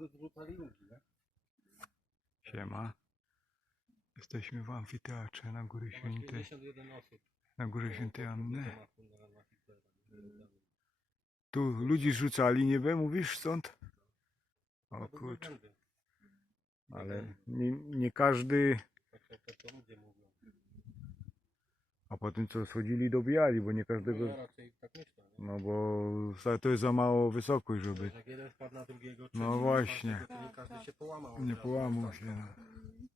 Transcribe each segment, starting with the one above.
zrzucali ludzi, nie? Siema. Jesteśmy w amfiteatrze na Góry Tam masz Świętej. 51 osób. Na Górze Świętej Anny. tematu na- na hitę, tam, Tu ludzi rzucali niebem, mówisz stąd? O były kurczę, ale nie, nie każdy, to, to ludzie mówią. a potem co schodzili dobijali, bo nie No każdego, ja raczej tak myślę, nie? No bo to jest za mało wysokość, żeby Jak jeden wpadł na drugiego, No właśnie. to nie każdy się połamał. nie razu. połamał Tak, się. tak. No.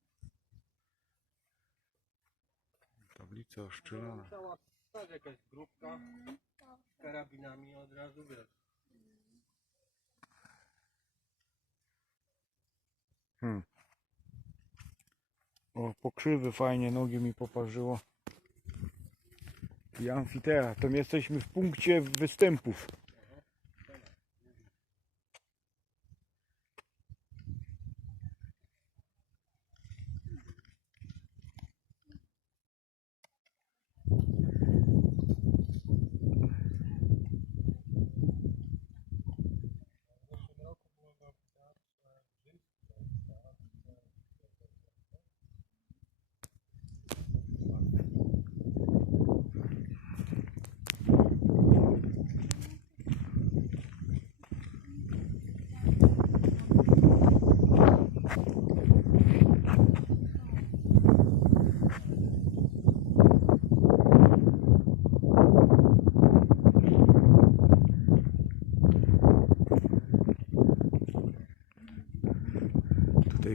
Tablica oszczelona. Musiała stać jakaś grupka z karabinami od razu, wiesz. Hmm. O, pokrzywy fajnie, nogi mi poparzyło. I amfiteatr. Jesteśmy w punkcie występów.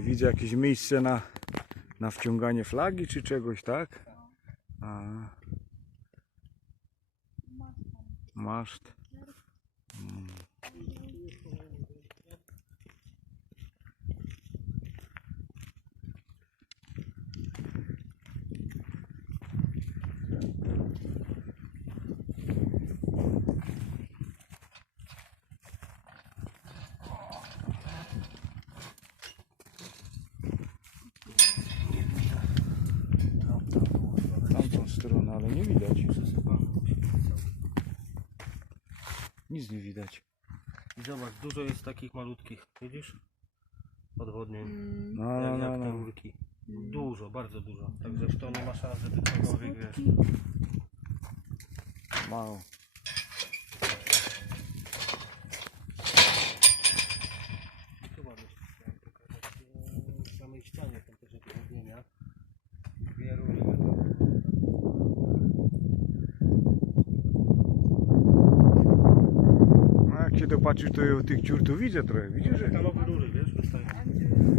Widzę jakieś miejsce na, na wciąganie flagi czy czegoś, tak? A. Maszt. Stronę, ale nie widać. Nic nie widać. I zobacz, dużo jest takich malutkich, widzisz? Odwodnień. No, jak, no, no, jak te no. urki. Dużo, bardzo dużo. Także w to nie ma szans, żeby cokolwiek wiesz. Mało. I tu mam jeszcze chciałem pokazać e, w samej ścianie są też odwodnienia. Dwie rury. No jak się dopatrzysz, to ja tych dziur tu widzę trochę. Widzisz, że... Metalowe rury, wiesz, wystają.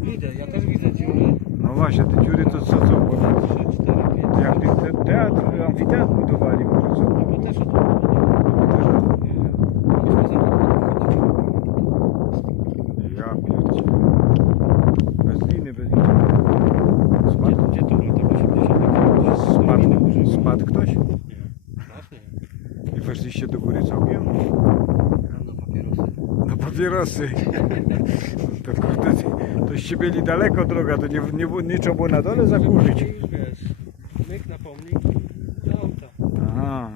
Widzę, ja też widzę dziury. No właśnie, te dziury to co, co? Bo Trzy, cztery, pięć. jak te, te, teatr, amfiteatr budowali może co? No bo też odwodnienia. Ja pierdzie. Bez liny, bez liny. Gdzie, Spadł, gdzie to lata 80? spadł, spadł ktoś? Nie, strasznie. I weszliście do góry całkiem? Tam na papierosy. Na papierosy. To kurde, toście byli daleko droga, to nie, nie, było- nie trzeba było na dole zakurzyć. Myk na pomnik do auta. Aha.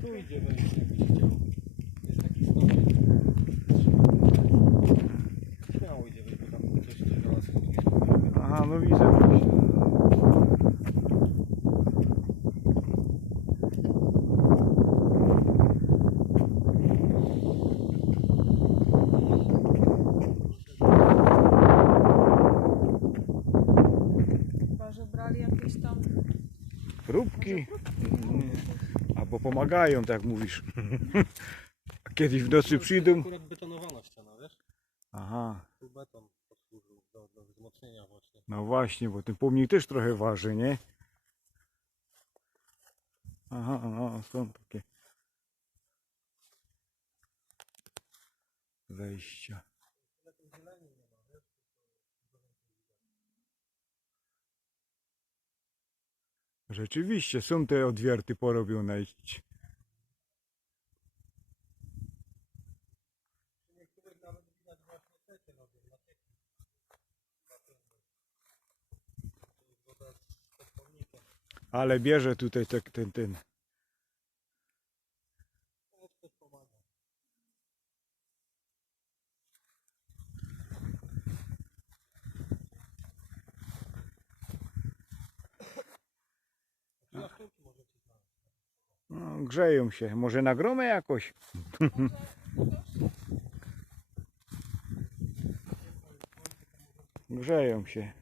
Tu idzie wejście, jakbyś chciał. Jest taki stopień. Śmiało idzie wejście, tam coś coś do nas chodzi. Aha, no widzę. właśnie. Chyba, że brali jakieś tam Mhm. Albo pomagają, tak mówisz. A Kiedyś w nocy przyjdą. Akurat betonowana ściana, wiesz? Aha, Tu beton posłużył do, do wzmocnienia właśnie. no właśnie, bo ten pomnik też trochę waży, nie? Aha, no, są takie wejścia. Rzeczywiście, są te odwierty porobione. Ale bierze tutaj tak ten, ten. No, grzeją się. Może na gromę jakoś? Grzeją się.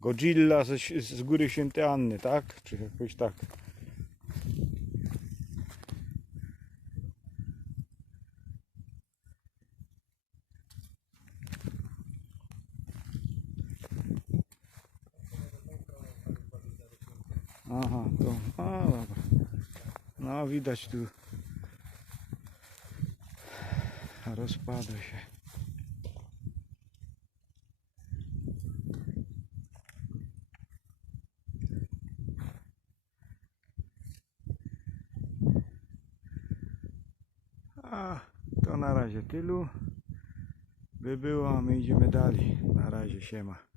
Godzilla ze, z góry Świętej Anny, tak? Czy jakoś tak? Aha, to. A, dobra. No widać tu. Rozpada się. A to na razie tylu by było, a my idziemy dalej. Na razie siema.